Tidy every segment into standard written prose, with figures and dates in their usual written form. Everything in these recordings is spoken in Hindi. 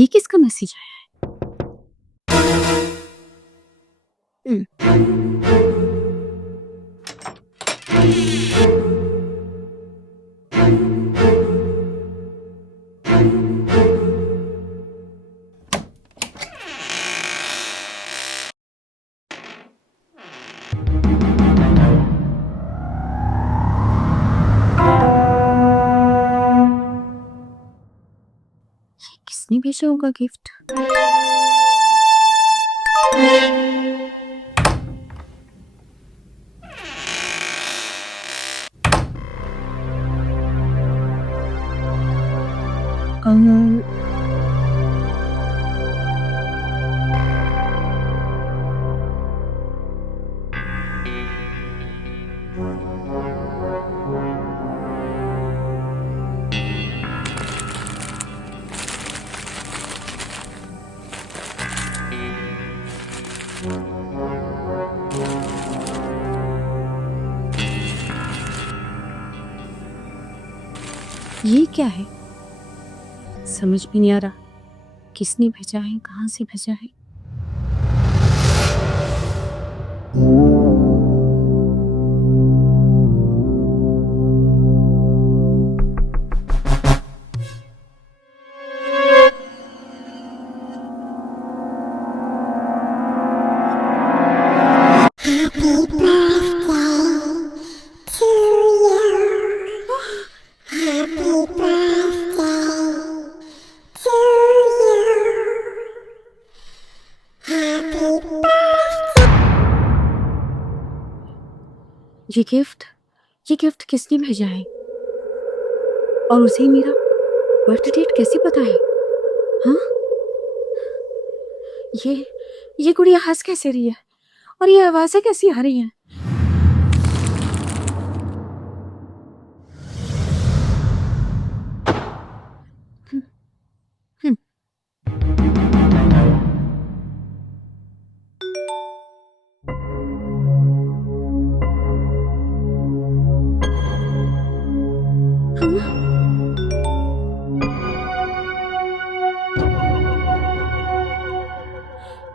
ये किसका मैसेज आया है? किसने भेजा होगा गिफ्ट? ये क्या है? समझ भी नहीं आ रहा किसने भेजा है, कहाँ से भेजा है। ये गिफ्ट किसने भेजा है? और उसे मेरा बर्थ डेट कैसे पता है? हाँ, ये गुड़िया हंस कैसे रही है और ये आवाजें कैसी आ रही हैं?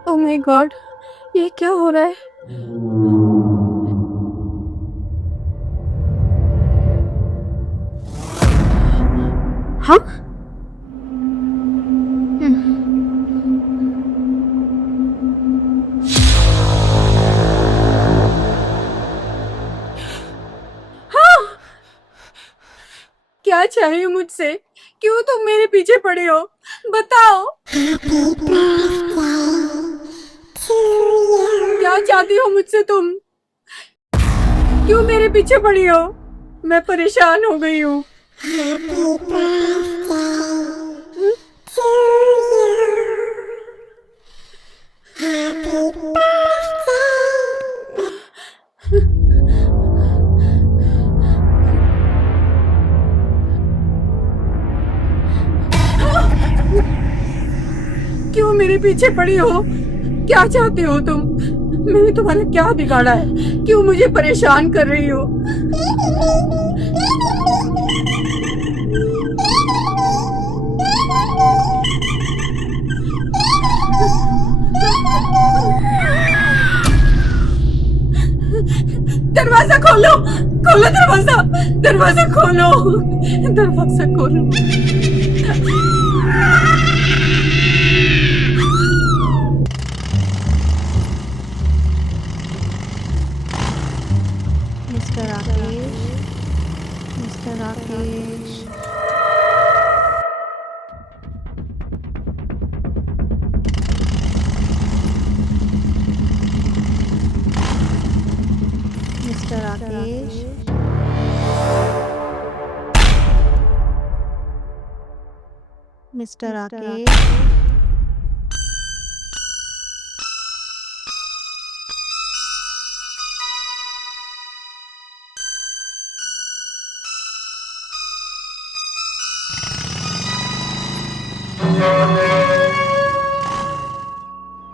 ओह माय गॉड, ये क्या हो रहा है? हाँ? हाँ? क्या चाहिए मुझसे? क्यों तुम मेरे पीछे पड़े हो? बताओ। क्या चाहती हो मुझसे तुम? क्यों मेरे पीछे पड़ी हो? मैं परेशान हो गई हूँ। क्यों मेरे पीछे पड़ी हो? क्या चाहते हो तुम? मैंने तुम्हारा क्या बिगाड़ा है? क्यों मुझे परेशान कर रही हो? दरवाजा खोलो, खोलो दरवाजा, दरवाजा खोलो, दरवाजा खोलो। Mister Rakesh, mister Rakesh. Mister Rakesh, mister Rakesh.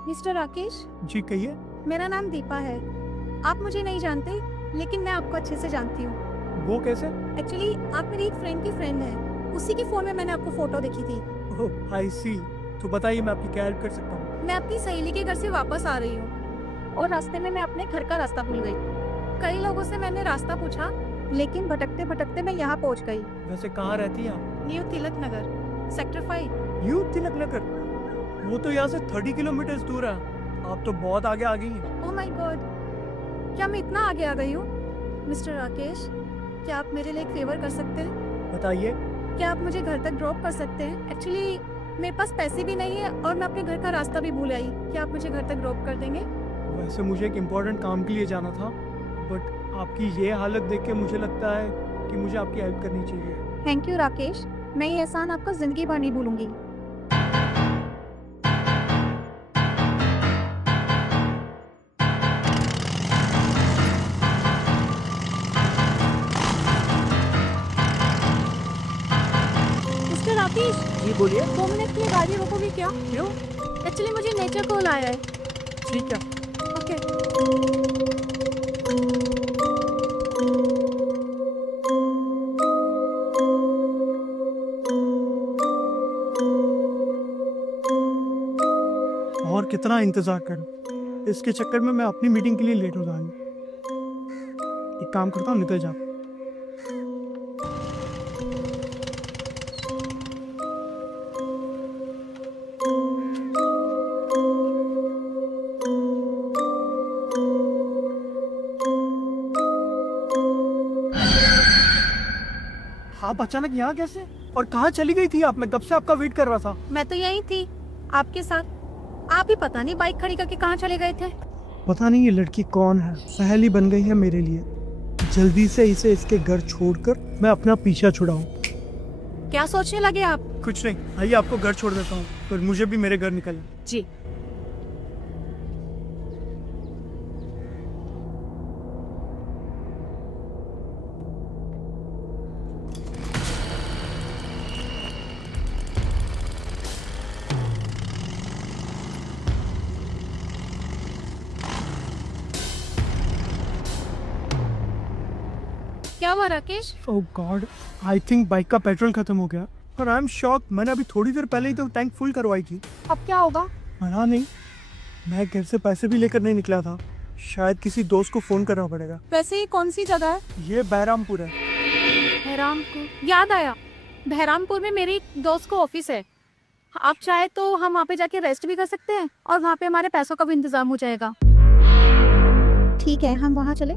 Mister Rakesh ji कहिए। मेरा नाम दीपा है। आप मुझे नहीं जानते लेकिन मैं आपको अच्छे से जानती हूँ। वो कैसे? एक्चुअली आप मेरी एक फ्रेंड की फ्रेंड है, उसी की फोन में मैंने आपको फोटो देखी थी। ओह आई सी। तो बताइए मैं आपकी क्या हेल्प कर सकता हूँ। मैं अपनी सहेली के घर से वापस आ रही हूँ और रास्ते में मैं अपने घर का रास्ता भूल गई। कई लोगों से मैंने रास्ता पूछा, लेकिन भटकते भटकते मैं यहाँ पहुँच गई। वैसे कहाँ रहती हैं आप? New Tilak Nagar, sector 5। New Tilak Nagar? वो तो यहाँ से 30 किलोमीटर दूर है। आप तो बहुत आगे आ गई हैं। ओह माय गॉड, क्या मैं इतना आगे आ गई हूँ? मिस्टर राकेश, क्या आप मेरे लिए एक फेवर कर सकते हैं? बताइए। क्या आप मुझे घर तक ड्रॉप कर सकते हैं? एक्चुअली मेरे पास पैसे भी नहीं है और मैं अपने घर का रास्ता भी भूल आई। क्या आप मुझे घर तक ड्रॉप कर देंगे? वैसे मुझे एक इम्पोर्टेंट काम के लिए जाना था, बट आपकी ये हालत देख के मुझे लगता है कि मुझे आपकी हेल्प करनी चाहिए। थैंक यू राकेश, मैं ये एहसान आपका जिंदगी भर नहीं भूलूंगी। मिस्टर राकेश, जी बोलिए। 2 मिनट के लिए गाड़ी रोकोगे क्या? क्यों? एक्चुअली मुझे नेचर कॉल आया है। ठीक है। ओके। और कितना इंतजार करूं? इसके चक्कर में मैं अपनी मीटिंग के लिए लेट हो जाऊंगी। एक काम करता हूँ, निकल जा। आप अचानक यहाँ कैसे? और कहाँ चली गई थी आप? मैं कब से आपका वेट कर रहा था। मैं तो यहीं थी आपके साथ। आप ही पता नहीं बाइक खड़ी करके कहाँ चले गए थे। पता नहीं ये लड़की कौन है, सहेली बन गई है मेरे लिए। जल्दी से इसे इसके घर छोड़कर मैं अपना पीछा छुड़ाऊं। क्या सोचने लगे आप? कुछ नहीं, आइए आपको घर छोड़ देता हूँ, पर मुझे भी मेरे घर निकलना। जी। क्या हुआ राकेश? ओह गॉड, आई थिंक बाइक का पेट्रोल खत्म हो गया और आई एम शॉक। मैंने अभी थोड़ी देर पहले ही तो टैंक फुल करवाई थी। अब क्या होगा? मना नहीं, मैं घर से पैसे भी लेकर नहीं निकला था। शायद किसी दोस्त को फोन करना पड़ेगा। वैसे ये कौन सी जगह है? ये बहरामपुर है। बहरामपुर, याद आया, बहरामपुर में मेरी एक दोस्त को ऑफिस है। आप चाहे तो हम वहाँ पे जाके रेस्ट भी कर सकते हैं और वहाँ पे हमारे पैसों का भी इंतजाम हो जाएगा। ठीक है, हम वहाँ चले।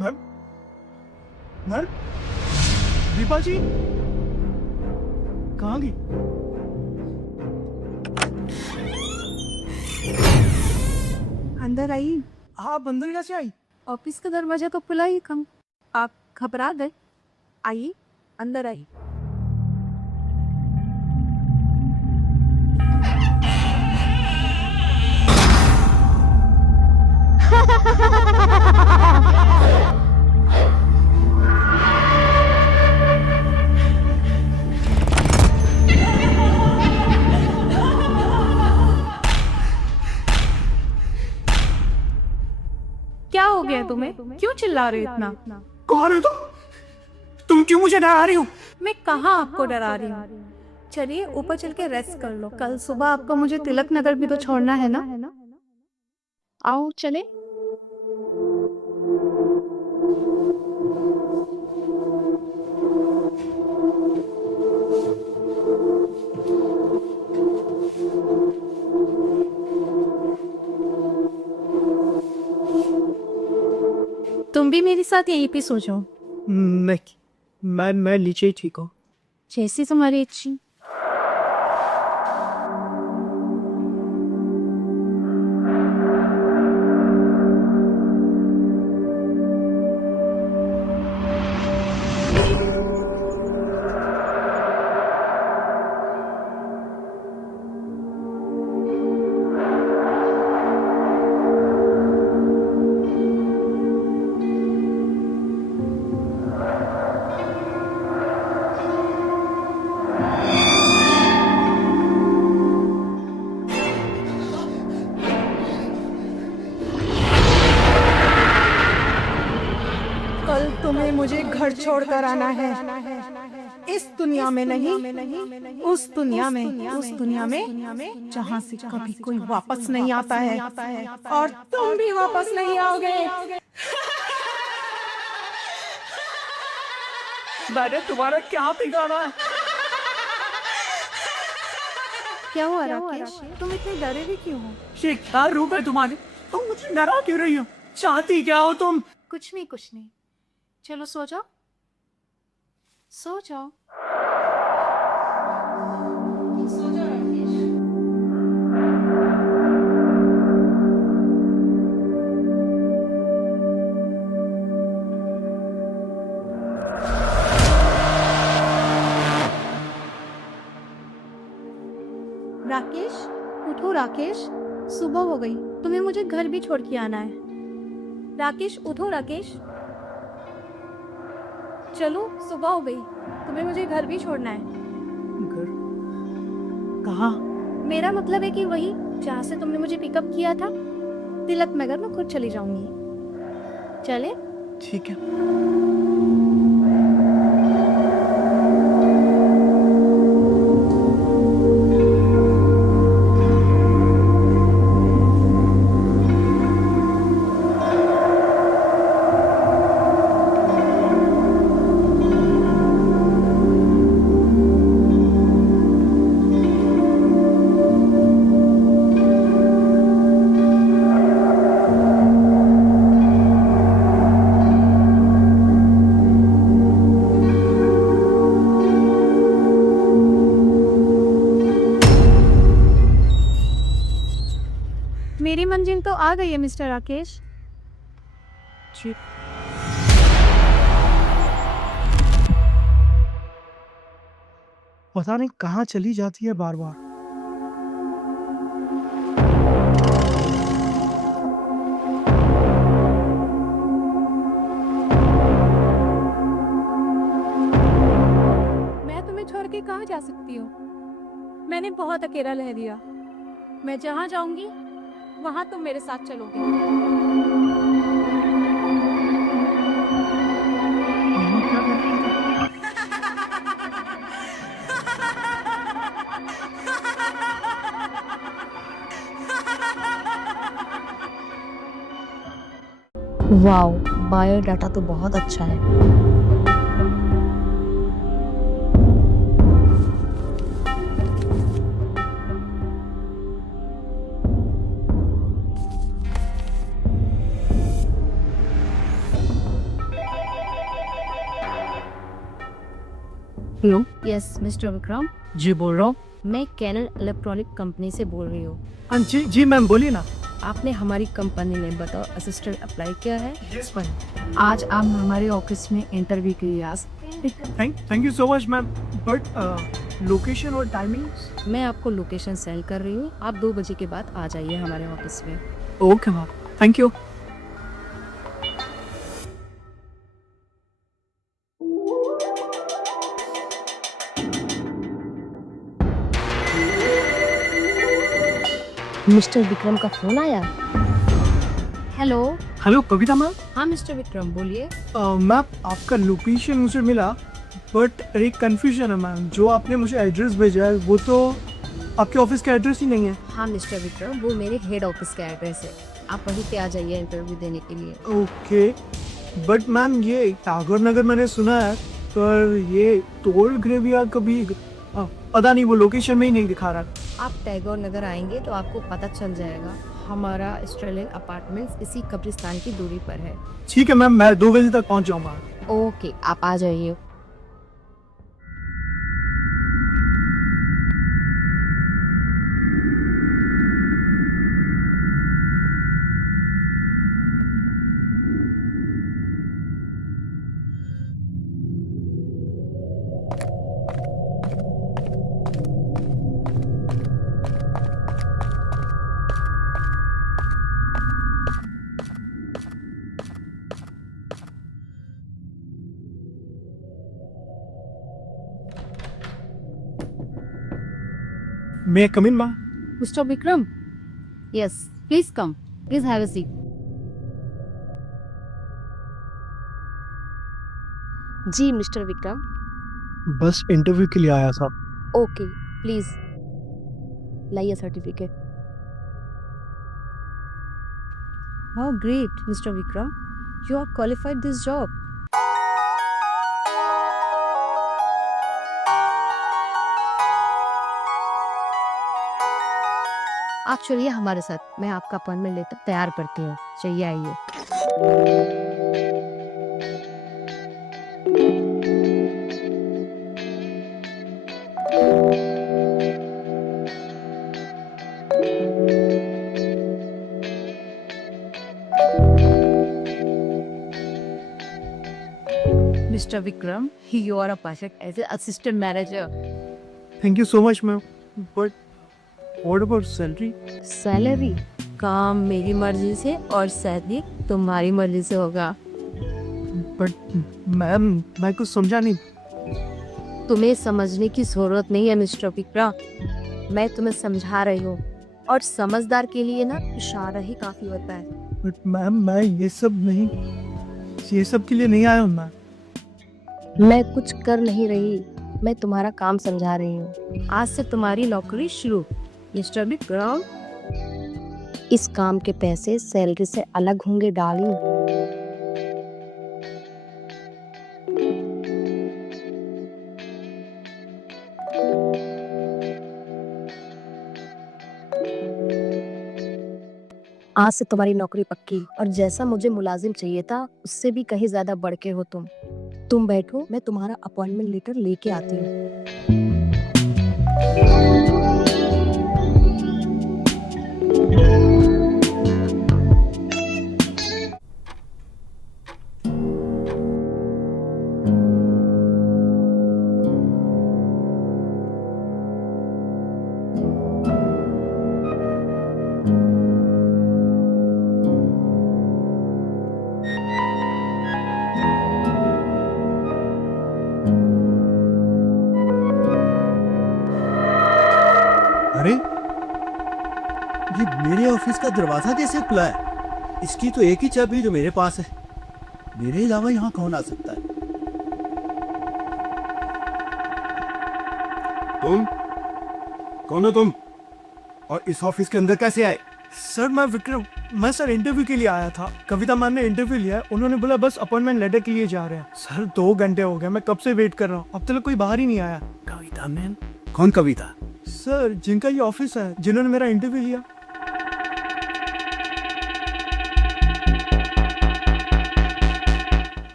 मैम, मैम, दीपा जी कहाँ गई? अंदर आई। आप अंदर कैसे आई? ऑफिस का दरवाजा तो खुला ही कम। आप घबरा गए? आइए, अंदर आइए। क्या हो गया तुम्हें? क्यों चिल्ला रहे हो इतना? कौन है तुम क्यों मुझे डरा रही हो? मैं कहाँ आपको डरा रही हूँ? चलिए ऊपर चल के रेस्ट कर लो, कल सुबह आपको मुझे तिलक नगर भी तो छोड़ना है ना। आओ चले। तुम भी मेरे साथ यहीं पे सो जाओ। नहीं, मैं नीचे ही ठीक हूँ। जैसी तुम्हारी इच्छा। मुझे घर छोड़कर आना है। इस दुनिया में नहीं, उस दुनिया में जहाँ से कभी कोई वापस नहीं आता है, और तुम भी वापस नहीं आओगे। मैंने तुम्हारा क्या बिगाड़ा है? क्या हुआ राकेश, तुम इतने डरे भी क्यों हो? ये क्या रूप है तुम्हारी? तुम मुझे डरा क्यों रही हो? चाहती क्या हो तुम? कुछ नहीं, चलो सो जाओ, सो जाओ। राकेश, उठो राकेश, सुबह हो गई, तुम्हें मुझे घर भी छोड़ के आना है। राकेश उठो राकेश, चलो सुबह हो गई, तुम्हें मुझे घर भी छोड़ना है। घर? कहाँ? मेरा मतलब है कि वही जहाँ से तुमने मुझे पिकअप किया था, तिलक नगर में खुद चली जाऊंगी। चले? ठीक है। मेरी मंजिल तो आ गई है मिस्टर राकेश। ठीक। पता नहीं कहाँ चली जाती है बार बार। मैं तुम्हें छोड़ के कहाँ जा सकती हूँ? मैंने बहुत अकेला रह लिया। मैं जहाँ जाऊंगी वहाँ तुम मेरे साथ चलोगे। वाओ, बायोडाटा तो बहुत अच्छा है। हेलो। यस मिस्टर विक्रम, जी बोल रहा हूँ। मैं कैनन इलेक्ट्रॉनिक कंपनी से बोल रही हूँ। हाँ जी जी मैम बोलिए ना। आपने हमारी कंपनी में बताओ असिस्टेंट अप्लाई किया है। Yes ma'am. आज आप हमारे ऑफिस में इंटरव्यू के लिए आ सकते हैं। Thank you so much ma'am, but location और टाइमिंग्स? मैं आपको लोकेशन सेंड कर रही हूँ, आप 2 बजे के बाद आ जाइए हमारे ऑफिस में। Okay ma'am, thank you. Mister Vikram का फोन आया। हेलो। हेलो कविता मैम। हाँ मिस्टर विक्रम बोलिए। मैम आपका लोकेशन मुझे मिला, बट एक कंफ्यूजन है मैम। जो आपने मुझे एड्रेस भेजा है वो तो आपके ऑफिस का एड्रेस ही नहीं है। हाँ मिस्टर विक्रम, वो मेरे हेड ऑफिस का एड्रेस है, आप वहीं पे आ जाइए इंटरव्यू देने के लिए। ओके, बट मैम ये टागोर नगर मैंने सुना है, पर ये टोल ग्रेवयार्ड कभी पता नहीं, वो लोकेशन में ही नहीं दिखा रहा। आप टैगोर नगर आएंगे तो आपको पता चल जाएगा। हमारा ऑस्ट्रेलियन अपार्टमेंट्स इसी कब्रिस्तान की दूरी पर है। ठीक है मैम, मैं 2 बजे तक पहुंच जाऊंगा। ओके, आप आ जाइए। मैं come in ma'am? Mister Vikram, yes please come, please have a seat. जी मिस्टर विक्रम। बस इंटरव्यू के लिए आया था। ओके प्लीज लाइए certificate. How great mister Vikram, you are qualified this job. आप चलिए हमारे साथ, मैं आपका अपॉइंटमेंट लेकर तैयार करती हूँ। चलिए आइए। Mr. Vikram, you are a perfect as an assistant manager. Thank you so much ma'am, but what about salary? Salary काम मेरी मर्जी से और सैलरी तुम्हारी मर्जी से होगा। बट मैम मैं कुछ समझा नहीं। तुम्हें समझने की जरूरत नहीं है मिस्टर विक्रम, मैं तुम्हें समझा रही हूँ और समझदार के लिए ना इशारा ही काफी होता है। बट मैम मैं ये सब के लिए नहीं आया हूँ मैम। मैं कुछ कर नहीं रही, मैं तुम्हारा काम समझा रही हूँ। आज से तुम्हारी नौकरी शुरू मिस्टर विक्रम। इस काम के पैसे सैलरी से अलग होंगे डार्लिंग। आज से तुम्हारी नौकरी पक्की और जैसा मुझे मुलाजिम चाहिए था उससे भी कहीं ज्यादा बढ़ के हो तुम बैठो, मैं तुम्हारा अपॉइंटमेंट लेटर लेके आती हूँ। अरे ये मेरे ऑफिस का दरवाजा कैसे खुला है? इसकी तो एक ही चाबी जो मेरे पास है, मेरे अलावा यहाँ कौन आ सकता है? तुम कौन हो तुम? और इस ऑफिस के अंदर कैसे आए? सर मैं विक्रम, मैं सर इंटरव्यू के लिए आया था। कविता मैम ने इंटरव्यू लिया है, उन्होंने बोला बस अपॉइंटमेंट लेटर के लिए जा रहे हैं। सर 2 घंटे हो गए, मैं कब से वेट कर रहा हूँ, अब तक कोई बाहर ही नहीं आया। कविता मैम? कौन कविता? सर जिनका ये ऑफिस है, जिन्होंने मेरा इंटरव्यू लिया।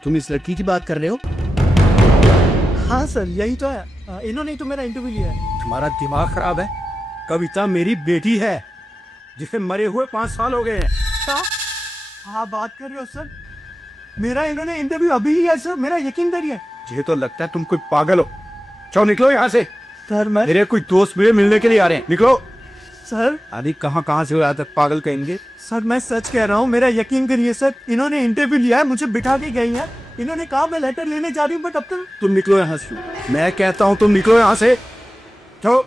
तुम इस लड़की की बात कर रहे हो? हाँ सर यही तो है, इन्होंने ही तो मेरा इंटरव्यू लिया है। तुम्हारा दिमाग खराब है? कविता मेरी बेटी है जिसे मरे हुए 5 साल हो गए हैं। हाँ बात कर रहे हो सर, मेरा इन्होंने इंटरव्यू अभी ही है सर, मेरा यकीन करिए। ये तो लगता है तुम कोई पागल हो। चलो निकलो यहाँ से। सर मैं मेरे कोई दोस्त मेरे मिलने के लिए आ रहे हैं, निकलो। सर अरे कहाँ से हो रहा तक पागल कहेंगे। सर मैं सच कह रहा हूँ, मेरा यकीन करिए सर, इन्होंने इंटरव्यू लिया है, मुझे बिठा के गई है। इन्होंने कहा मैं लेटर लेने जा रही हूँ, बट अब तक। तुम निकलो यहाँ से, मैं कहता हूँ तुम निकलो यहाँ से। चलो।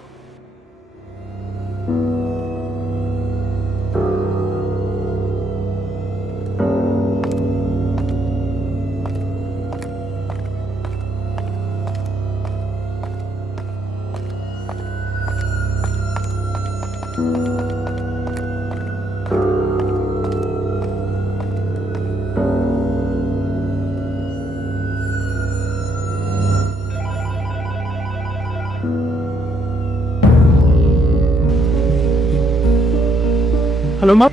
Hello ma'am.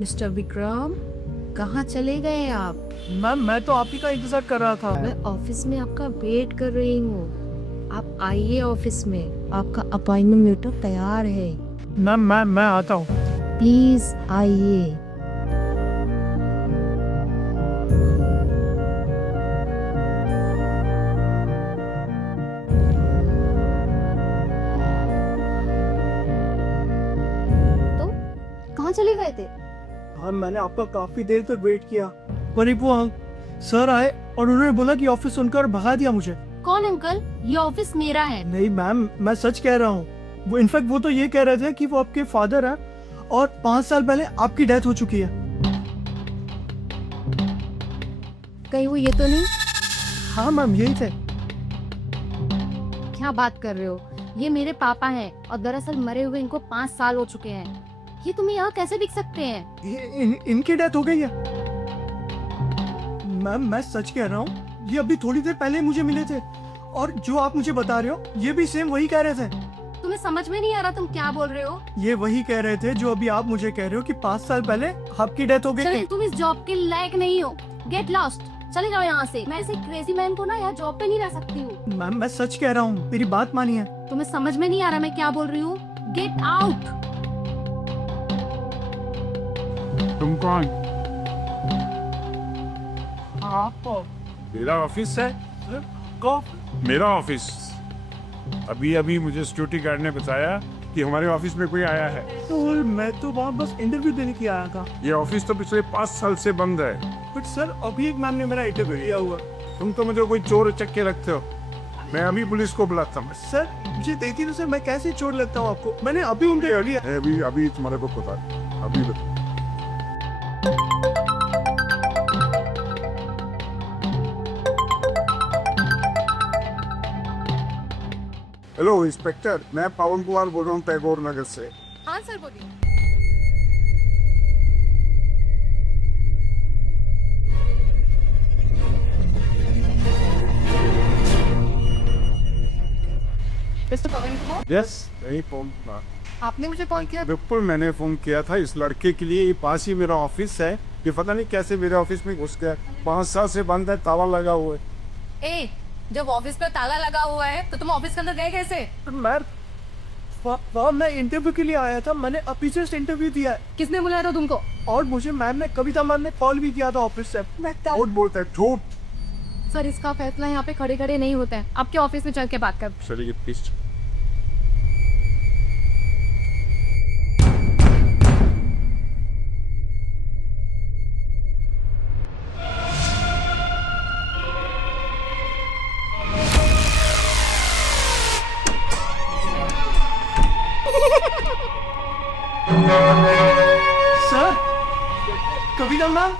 मिस्टर विक्रम कहाँ चले गए आप? मैम मैं तो आप ही का इंतजार कर रहा था। मैं ऑफिस में आपका वेट कर रही हूँ, आप आइए ऑफिस में, आपका अपॉइंटमेंट लेटर तैयार है। मैम मैं आता हूँ। प्लीज आइए। तो कहाँ चले गए थे? हाँ मैंने आपका काफी देर तक वेट किया, पर एक वो सर आए और उन्होंने बोला कि ऑफिस सुनकर भगा दिया मुझे। कौन अंकल? ये ऑफिस मेरा है। नहीं मैम मैं सच कह रहा हूँ, वो इनफैक्ट वो तो ये कह रहे थे कि वो आपके फादर है और 5 साल पहले आपकी डेथ हो चुकी है। कहीं वो ये तो नहीं? हाँ मैम यही थे। क्या बात कर रहे हो? ये मेरे पापा हैं और दरअसल मरे हुए इनको 5 साल हो चुके हैं। ये तुम्हें यहाँ कैसे दिख सकते हैं? इनकी डेथ हो गई है। मैम मैं सच कह रहा हूँ, ये अभी थोड़ी देर पहले मुझे मिले थे और जो आप मुझे बता रहे हो ये भी सेम वही कह रहे थे। तुम्हें समझ में नहीं आ रहा तुम क्या बोल रहे हो? ये वही कह रहे थे जो अभी आप मुझे कह रहे हो कि 5 साल पहले आपकी डेथ हो गई चलो, थी। तुम इस जॉब के लायक नहीं हो। गेट लॉस्ट, चले जाओ यहाँ से। मैं ऐसे क्रेजी मैन को ना यहाँ जॉब पे नहीं रह सकती हूँ। मैम मैं सच कह रहा हूँ, मेरी बात मानिए। तुम्हें समझ में नहीं आ रहा मैं क्या बोल रही हूँ? Get out. तुम कौन? आप मेरा ऑफिस है। कौन? मेरा ऑफिस। अभी अभी मुझे सिक्योरिटी गार्ड ने बताया कि हमारे ऑफिस में कोई आया है। तो मैं तो वहाँ बस इंटरव्यू देने के आया था। ये ऑफिस तो पिछले 5 साल से बंद है। बट सर अभी एक मैम ने मेरा इंटरव्यू लिया हुआ। तुम तो मुझे कोई चोर चक्के रखते हो। मैं अभी पुलिस को बुलाता हूँ। सर मुझे देखती तो सर मैं कैसे चोट लगता हूँ आपको? मैंने अभी इंटरव्यू लिया। अभी अभी तुम्हारे को पता है। अभी बता। हेलो इंस्पेक्टर, मैं पवन कुमार बोल रहा हूँ टैगोर नगर से। हाँ सर बोलिए। मिस्टर पवन कुमार, यस, यही फोन था। आपने मुझे कॉल किया? बिल्कुल, मैंने फोन किया था इस लड़के के लिए। ये पास ही मेरा ऑफिस है। ये पता नहीं कैसे मेरे ऑफिस में घुस गया। 5 साल से बंद है, ताला लगा हुआ है। ए, जब ऑफिस पे ताला लगा हुआ है तो तुम ऑफिस के अंदर गए कैसे? मैम वहाँ मैं इंटरव्यू के लिए आया था। मैंने अभी जस्ट इंटरव्यू दिया है किसने बुलाया था तुमको? और मुझे मैम ने कविता मैम ने कॉल भी किया था ऑफिस से। झूठ बोलता है, झूठ। सर इसका फैसला यहाँ पे खड़े खड़े नहीं होता है। आपके ऑफिस में चल के बात कर। चलिए प्लीज। Sir Kavita ma'am.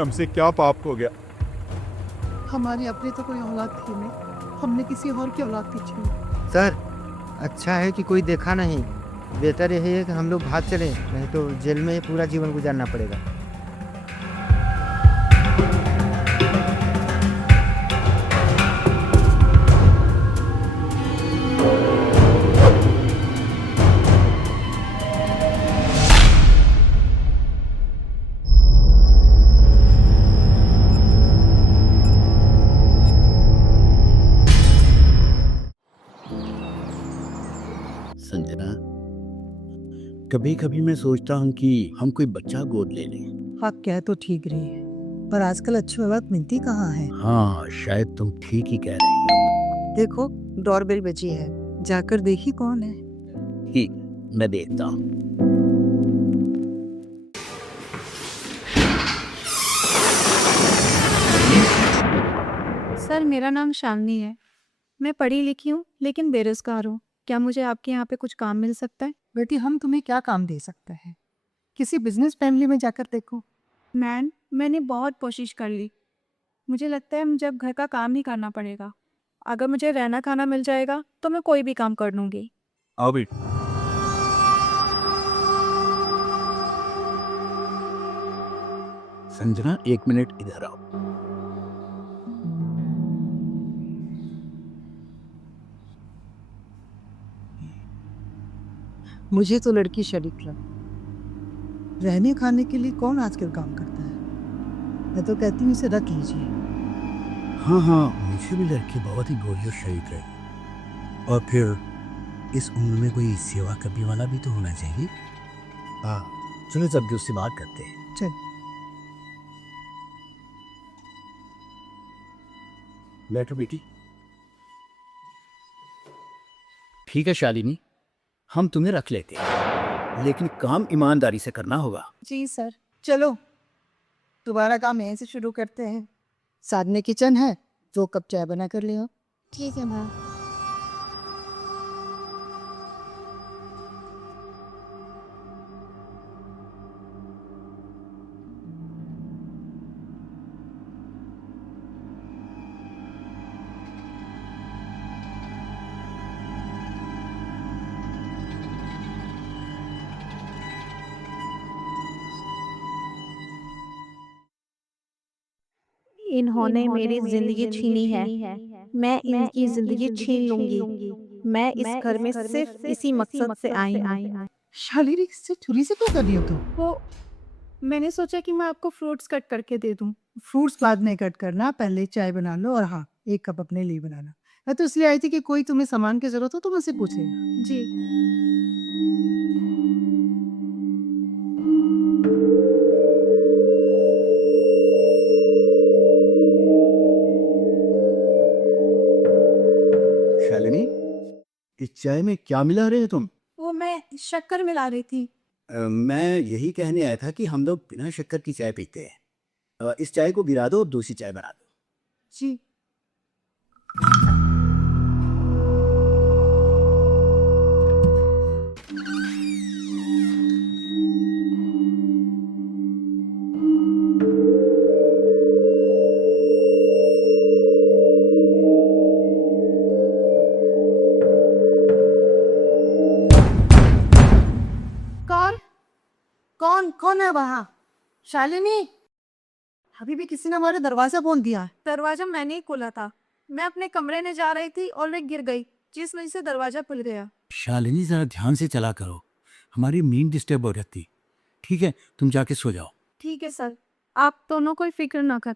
हमसे क्या पाप हो गया? हमारी अपनी तो कोई औलाद थी नहीं, हमने किसी और की औलाद की छीनी। सर, अच्छा है कि कोई देखा नहीं। बेहतर यही है कि हम लोग भाग चले, नहीं तो जेल में ही पूरा जीवन गुजारना पड़ेगा। संजना, कभी कभी मैं सोचता हूँ कि हम कोई बच्चा गोद ले लें। आप कह तो ठीक रही है, पर आजकल अच्छी औलाद मिलती कहाँ है। हाँ, शायद तुम ठीक ही कह रही हो। देखो, डोरबेल बजी है, जाकर देखी कौन है। ठीक, मैं देखता हूँ। सर, मेरा नाम शालिनी है। मैं पढ़ी लिखी हूँ लेकिन बेरोजगार हूँ। क्या मुझे आपके यहाँ पे कुछ काम मिल सकता है? बेटी, हम तुम्हें क्या काम दे सकते हैं? किसी बिजनेस फैमिली में जाकर देखो। मैम, मैंने बहुत कोशिश कर ली। मुझे लगता है मुझे अब घर का काम ही करना पड़ेगा। अगर मुझे रहना खाना मिल जाएगा तो मैं कोई भी काम कर लूँगी। आओ बेटी। संजना, 1 मिनट इधर आओ। मुझे तो लड़की शरीक लग। रहने खाने के लिए कौन आजकल काम करता है? मैं तो कहती हूँ इसे रख लीजिए। हाँ हाँ, मुझे भी लड़की बहुत ही भोली और शरीफ रही। और फिर इस उम्र में कोई सेवा करने वाला भी तो होना चाहिए। हाँ, चलो जब उससे बात करते हैं। चल। बैठो बेटी। ठीक है शालिनी, हम तुम्हें रख लेते हैं, लेकिन काम ईमानदारी से करना होगा। जी सर। चलो, दोबारा काम यहीं से शुरू करते हैं। सामने किचन है, 2 कप चाय बना कर ले आओ। ठीक है मैम। इन्होंने मेरी जिंदगी छीनी है, मैं इनकी जिंदगी छीन लूंगी। मैं इस घर में सिर्फ इसी मकसद से आई हूँ। शालिनी, इससे छुरी से क्यों कर रही हो तुम? वो मैंने सोचा कि मैं आपको फ्रूट्स कट करके दे दूं। फ्रूट्स बाद में कट करना, पहले चाय बना लो। और हाँ, 1 कप अपने लिए बनाना। मैं तो इसलिए आई थी कि कोई तुम्हें सामान की जरूरत हो तो मुझसे पूछेगा। जी। शालिनी, इस चाय में क्या मिला रहे हो तुम? वो मैं शक्कर मिला रही थी। मैं यही कहने आया था कि हम लोग बिना शक्कर की चाय पीते हैं। इस चाय को गिरा दो और दूसरी चाय बना दो। जी। कौन है वहाँ? शालिनी, अभी भी किसी ने हमारे दरवाजा खोल दिया है। दरवाजा मैंने ही खोला था। मैं अपने कमरे में जा रही थी और मैं गिर गई, जिस वजह से दरवाजा खुल गया। शालिनी, जरा ध्यान से चला करो, हमारी नींद डिस्टर्ब हो जाती। ठीक है, तुम जाके सो जाओ। ठीक है सर, आप दोनों कोई फिक्र ना कर।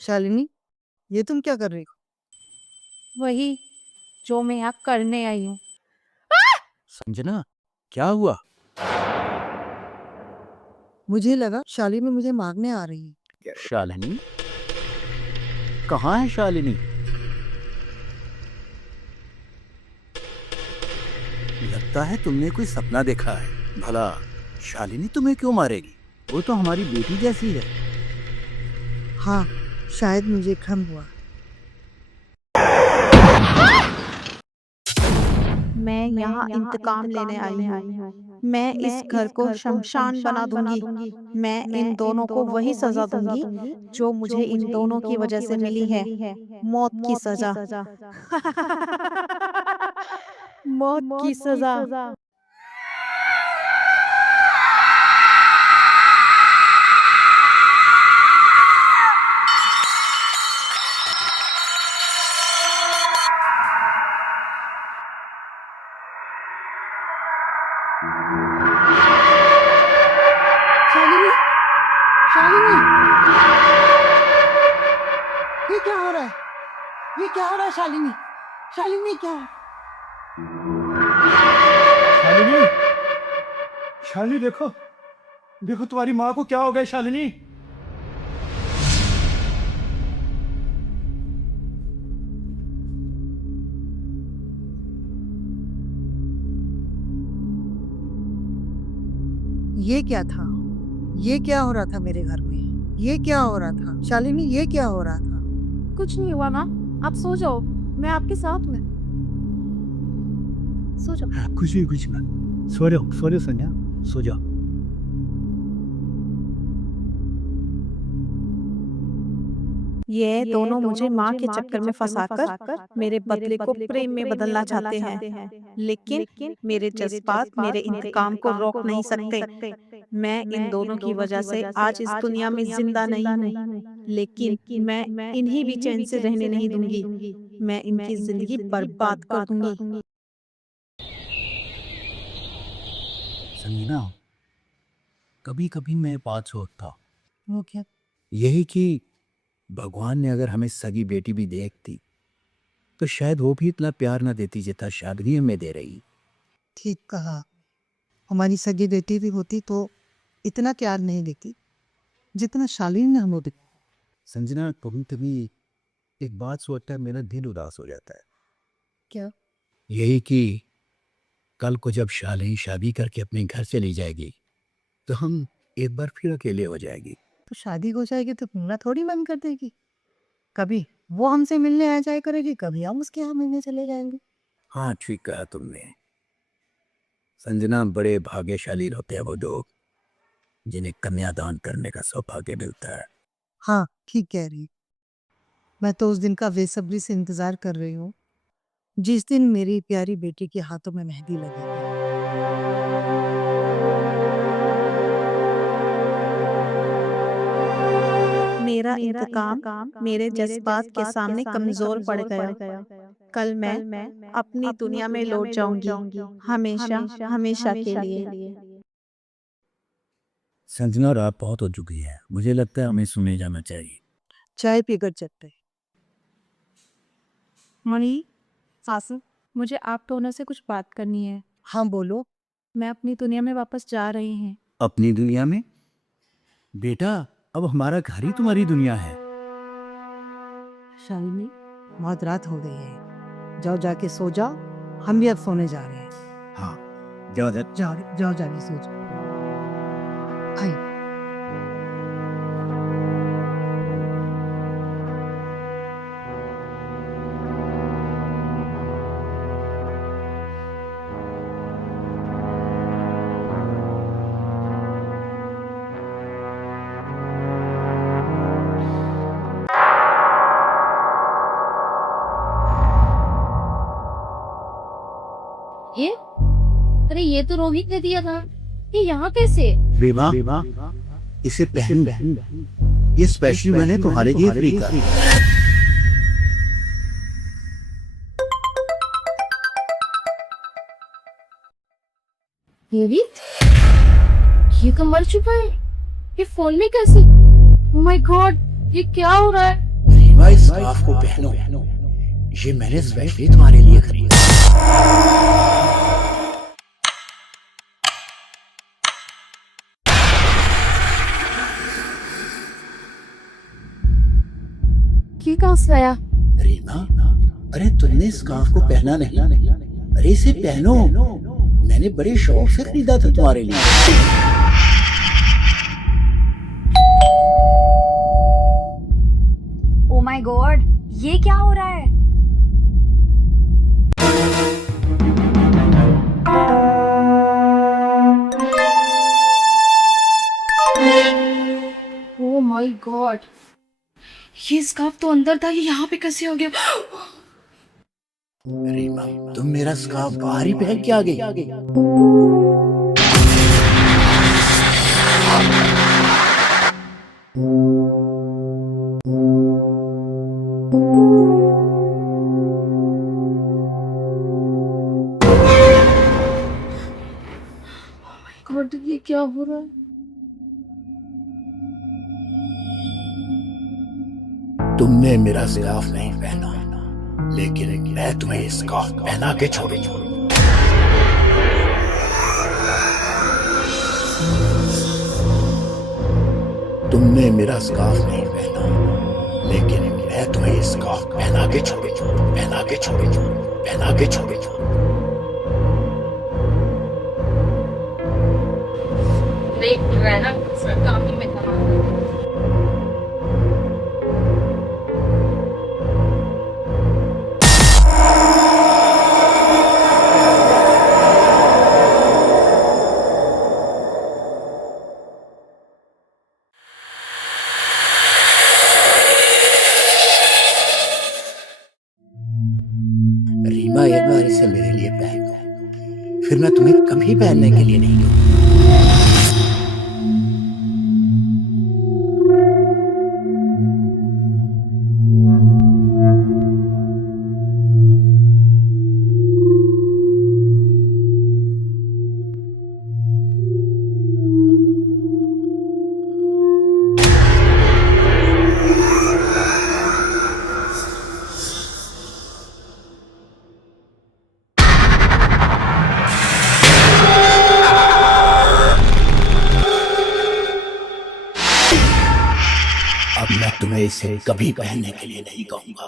शालिनी, ये तुम क्या कर रही हो? वही जो मैं यहाँ करने आई हूँ। संजना, क्या हुआ? मुझे लगा शालिनी मुझे मारने आ रही है। शालिनी, कहाँ है शालिनी? लगता है तुमने कोई सपना देखा है। भला शालिनी तुम्हें क्यों मारेगी? वो तो हमारी बेटी जैसी है। हाँ, शायद मुझे भ्रम हुआ। मैं यहाँ इंतकाम लेने आई हूँ। मैं इस घर को शमशान बना दूंगी। मैं इन दोनों को वही सजा दूंगी जो मुझे इन दोनों की वजह से मिली है, मौत की सजा। मौत की सजा। शालिनी, शालिनी, ये क्या हो रहा है? ये क्या हो रहा है शालिनी? शालिनी क्या? शालिनी, शालिनी देखो, देखो तुम्हारी माँ को क्या हो गया शालिनी। ये क्या था? ये क्या हो रहा था मेरे घर में? ये क्या हो रहा था? शालिनी, ये क्या हो रहा था? कुछ नहीं हुआ माँ, आप सो जाओ, मैं आपके साथ में। सो जाओ। कुछ नहीं, सो जाओ संध्या, सो जाओ। ये दोनों मुझे माँ के चक्कर में फंसाकर मेरे बदले को प्रेम में बदलना चाहते हैं, लेकिन मेरे जज्बात मेरे इंतकाम को रोक नहीं सकते। मैं इन दोनों की वजह से आज इस दुनिया में जिंदा नहीं हूँ, लेकिन मैं इन्हीं भी चैन से रहने नहीं दूंगी। मैं इनकी जिंदगी बर्बाद कर दूंगी। संजना, कभी कभी मैं बात सोचता, वो क्या? यही कि भगवान ने अगर हमें सगी बेटी भी देखती तो शायद वो भी इतना प्यार न देती जितना शादी में दे रही। ठीक कहा। हमारी सगी बेटी भी होती तो इतना प्यार नहीं देती जितना शालिनी ने हमें दिया। संजना, कभी कभी एक बात सोचता है मेरा दिल उदास हो जाता है। क्या? यही कि कल को जब शालिनी शादी करके अपने घर चली जाएगी तो हम एक बार फिर अकेले हो जाएगी। तो शादी हो जाएगी तो मिलना थोड़ी बंद कर देगी। कभी वो हमसे मिलने आ जाया करेगी, कभी हम उसके यहाँ मिलने चले जाएंगे। हाँ, ठीक कहा तुमने संजना। बड़े भाग्यशाली होते हैं वो लोग जिन्हें कन्यादान करने का सौभाग्य मिलता है। हाँ, ठीक कह रही। मैं तो उस दिन का बेसब्री से इंतजार कर रही हूँ जिस दिन मेरी प्यारी बेटी के हाथों में मेहंदी लगेगी। मेरा इंतकाम मेरे जज्बात के सामने कमजोर पड़ गया। कल मैं अपनी दुनिया में लौट जाऊंगी, हमेशा हमेशा के लिए। संजना, रात बहुत हो चुकी है, मुझे लगता है हमें सुने जाना चाहिए। चाय पीकर चलते। मणि, सासू, मुझे आप दोनों से कुछ बात करनी है। हाँ, बोलो। मैं अपनी दुनिया में वापस जा रही हूँ। अपनी दुनिया में? बेटा, अब हमारा घर ही तुम्हारी दुनिया है। शालिनी, बहुत रात हो गई है, जाओ जाके सो जाओ। हम भी अब सोने जा रहे हैं। हाँ, जाओ जाओ जाओ जाके सो जाओ। आई। ये? अरे ये तो रोहित ने दिया था। ये यहाँ कैसे? बेमा, इसे पहन, ये स्पेशल मैंने तुम्हारे लिए खरीदा। रोहित, ये तो मर चुका है। ये फोन में कैसे? ओह माय गॉड, ये क्या हो रहा है? बेमा, इस स्कार्फ को पहनो, ये मैंने स्पेशली तुम्हारे लिए खरीदा। ये कहाँ से आया? रीमा, अरे तुमने स्कार्फ को पहना नहीं? अरे इसे पहनो, मैंने बड़े शौक से खरीदा था तुम्हारे लिए। गॉड, ये क्या हो रहा है? ओह माय गॉड, ये स्कार्फ तो अंदर था, ये यहाँ पे कैसे हो गया? रीमा, तुम मेरा स्कार्फ बाहर ही पहन के आ गई। गॉड, ये क्या हो रहा है? तुमने मेरा स्कार्फ नहीं पहना, लेकिन मैं तुम्हें स्कार्फ पहना के छोड़ूंगा। तुमने मेरा स्कार्फ नहीं पहना, लेकिन मैं तुम्हें स्कार्फ पहना के छोड़ूंगा, पहना के छोड़ूंगा, पहना के छोड़ूंगा। काम ही में था। रीमा, एक बार इसे मेरे लिए पहन दो, फिर मैं तुम्हें कभी पहनने के लिए नहीं दूंगा। अब मैं तुम्हें इसे कभी पहनने के लिए नहीं कहूंगा,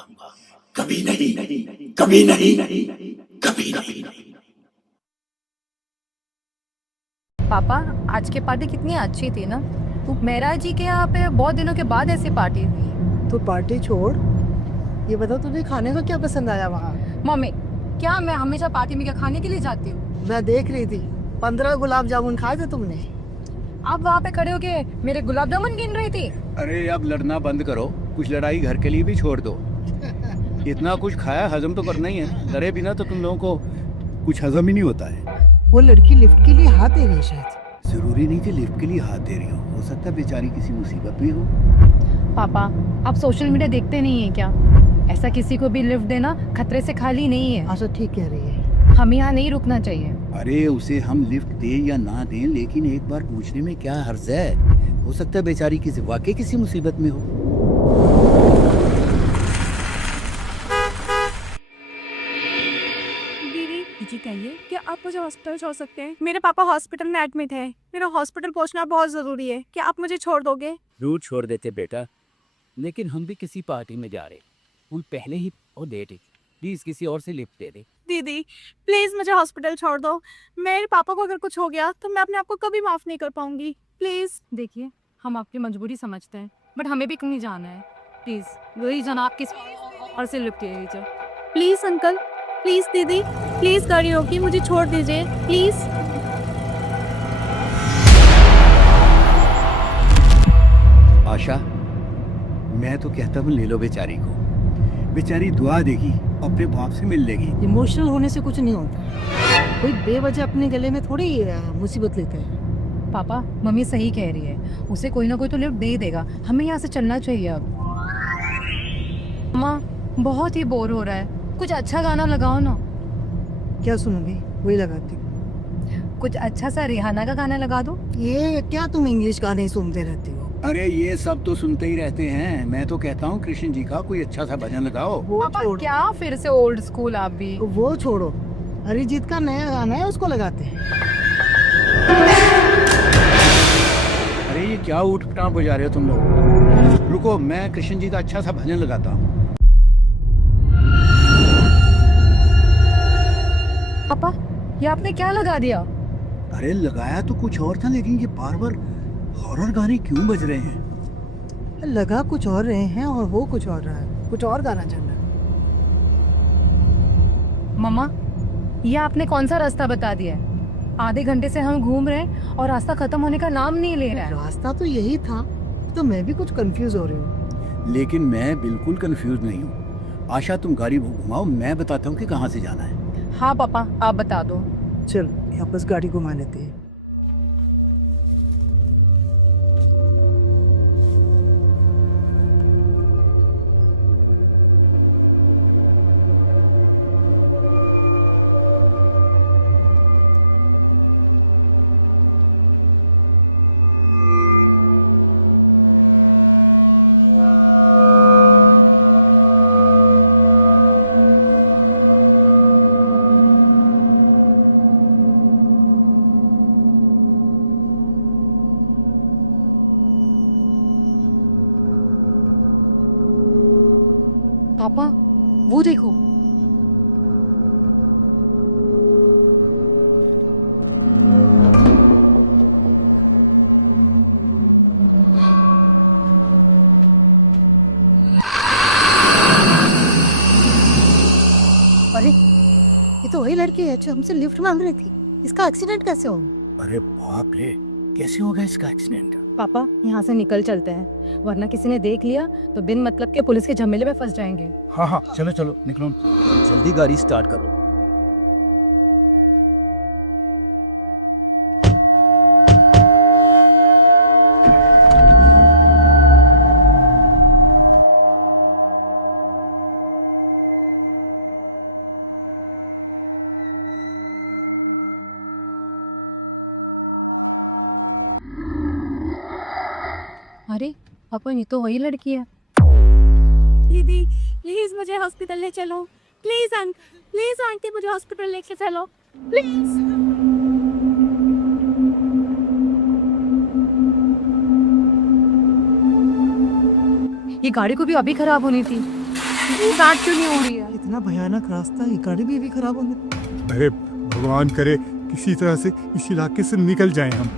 कभी नहीं, कभी नहीं, कभी नहीं। पापा, आज की पार्टी कितनी अच्छी थी ना। तो मेरा जी के यहाँ पे बहुत दिनों के बाद ऐसी पार्टी थी। तो पार्टी छोड़, ये बताओ तुझे खाने को क्या पसंद आया वहाँ? मम्मी, क्या मैं हमेशा पार्टी में क्या खाने के लिए जाती हूँ? मैं देख रही थी 15 गुलाब जामुन खाए थे तुमने। आप वहाँ पे खड़े होके मेरे गुलाब जामुन गिन रही थी। अरे अब लड़ना बंद करो, कुछ लड़ाई घर के लिए भी छोड़ दो। इतना कुछ खाया, हजम तो करना ही है। लड़े बिना तो तुम लोगों को कुछ हजम ही नहीं होता है। वो लड़की लिफ्ट के लिए हाथ दे रही है शायद। जरूरी नहीं कि लिफ्ट के लिए हाथ दे रही हो सकता है बेचारी किसी मुसीबत में हो। पापा, आप सोशल मीडिया देखते नहीं है क्या? ऐसा किसी को भी लिफ्ट देना खतरे से खाली नहीं है। अच्छा, ठीक कह रही है। हमें यहाँ नहीं रुकना चाहिए। अरे उसे हम लिफ्ट दें या ना दें, लेकिन एक बार पूछने में क्या हर्ज है। हो सकता है बेचारी किसी वाकई किसी मुसीबत में हो। जी कहिए, क्या आप मुझे हॉस्पिटल छोड़ सकते हैं? मेरे पापा हॉस्पिटल में एडमिट हैं। मेरा हॉस्पिटल पहुंचना बहुत जरूरी है। क्या आप मुझे छोड़ दोगे? जरूर छोड़ देते बेटा, लेकिन हम भी किसी पार्टी में जा रहे, वो पहले ही और लेट है। प्लीज किसी और से लिफ्ट दे दे। दीदी प्लीज मुझे हॉस्पिटल छोड़ दो। मेरे पापा को अगर कुछ हो गया तो मैं अपने आप को कभी माफ नहीं कर पाऊंगी। प्लीज। देखिए, हम आपकी मजबूरी समझते हैं, बट हमें भी कहीं जाना है। प्लीज वही जनाब किस और से लिफ्ट दे दीजिए। प्लीज अंकल, प्लीज दीदी, प्लीज गाड़ी रोकी, मुझे छोड़ दीजिए प्लीज। आशा, मैं तो कहता हूँ ले लो बेचारी को। बेचारी दुआ देगी, अपने बाप से मिल लेगी। इमोशनल होने से कुछ नहीं होता। कोई बेवजह अपने गले में थोड़ी मुसीबत लेता है। पापा, मम्मी सही कह रही है, उसे कोई ना कोई तो लिफ्ट दे ही देगा। हमें यहाँ से चलना चाहिए अब। माँ, बहुत ही बोर हो रहा है, कुछ अच्छा गाना लगाओ ना। क्या सुनोगी? वही लगाती हूँ। कुछ अच्छा सा रिहाना का गाना लगा दो। ये क्या तुम इंग्लिश गाने सुनते रहती हो? अरे ये सब तो सुनते ही रहते हैं। मैं तो कहता हूँ कृष्ण जी का कोई अच्छा सा भजन लगाओ। वो पापा छोड़ो। क्या फिर से ओल्ड स्कूल आप भी? वो छोड़ो, अरिजीत का नया गाना है, उसको लगाते हैं। अरे ये क्या उठ पटाप हो जा रहे हो तुम लोग? रुको, मैं कृष्ण जी का अच्छा सा भजन लगाता हूँ। पापा, ये आपने क्या लगा दिया? अरे लगाया तो कुछ और था, लेकिन ये बार बार हॉरर गाने क्यों बज रहे हैं? लगा कुछ और रहे हैं और हो कुछ और रहा है। कुछ और गाना चल रहा है। मम्मा, ये आपने कौन सा रास्ता बता दिया है? आधे घंटे से हम घूम रहे हैं और रास्ता खत्म होने का नाम नहीं ले रहा है। रास्ता तो यही था, तो मैं भी कुछ कंफ्यूज हो रही हूँ। लेकिन मैं बिल्कुल कंफ्यूज नहीं हूँ। आशा तुम गाड़ी घुमाओ, मैं बताता हूँ कि कहाँ से जाना है। हाँ पापा, आप बता दो। चल यहाँ बस गाड़ी घुमा लेते हैं। पापा, वो देखो। अरे ये तो वही लड़की है जो हमसे लिफ्ट मांग रही थी। इसका एक्सीडेंट कैसे हो गया? अरे बाप रे, कैसे हो गया इसका एक्सीडेंट? पापा, यहाँ से निकल चलते हैं, वरना किसी ने देख लिया तो बिन मतलब के पुलिस के झमेले में फंस जाएंगे। हाँ हाँ, चलो चलो निकलो, जल्दी गाड़ी स्टार्ट करो। अरे पापा, ये तो वही लड़की है। दीदी प्लीज मुझे हॉस्पिटल ले चलो, प्लीज अंकल, प्लीज आंटी मुझे हॉस्पिटल लेके चलो प्लीज। ये गाड़ी को भी अभी खराब होनी थी, स्टार्ट क्यों नहीं हो रही है? इतना भयानक रास्ता, ये गाड़ी भी खराब हो गई। अरे भगवान करे किसी तरह से इस इलाके से निकल जाएं हम।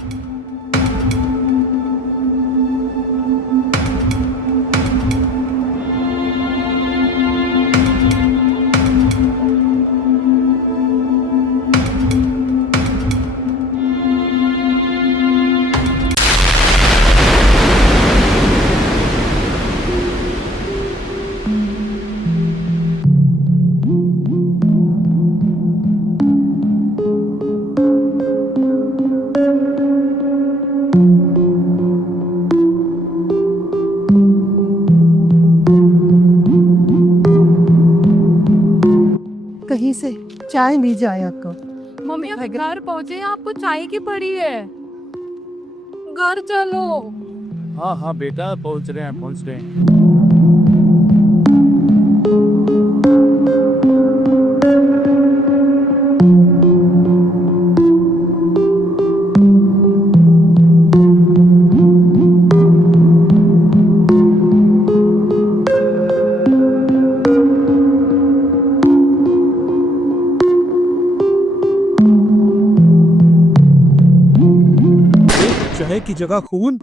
कहीं से चाय मिल जाए आपको। मम्मी अब घर पहुंचे, आपको चाय की पड़ी है, घर चलो। हाँ हाँ बेटा, पहुँच रहे हैं। चाय की जगह खून।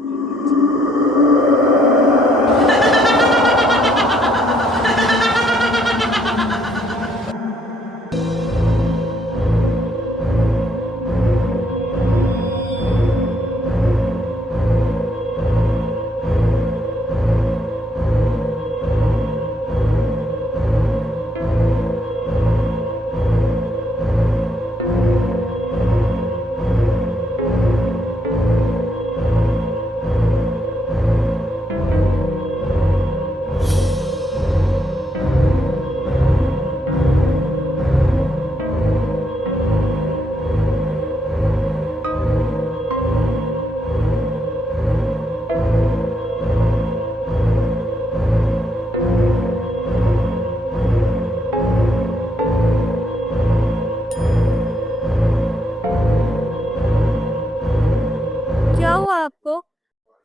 क्या हुआ आपको?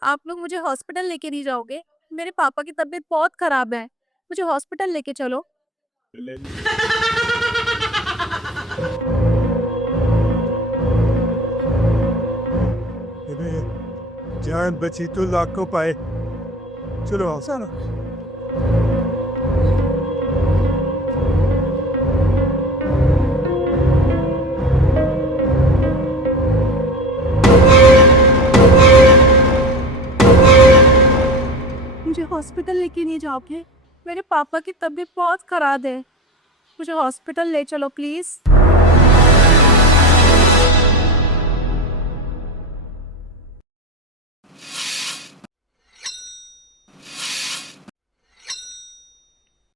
आप लोग मुझे हॉस्पिटल लेके नहीं जाओगे? मेरे पापा की तबीयत बहुत खराब है, मुझे हॉस्पिटल लेके चलो। जान बची तो लाखों पाए। चलो आओ। चलो। हॉस्पिटल लेके नहीं जाओगे? मेरे पापा की तबीयत बहुत खराब है, मुझे हॉस्पिटल ले चलो प्लीज।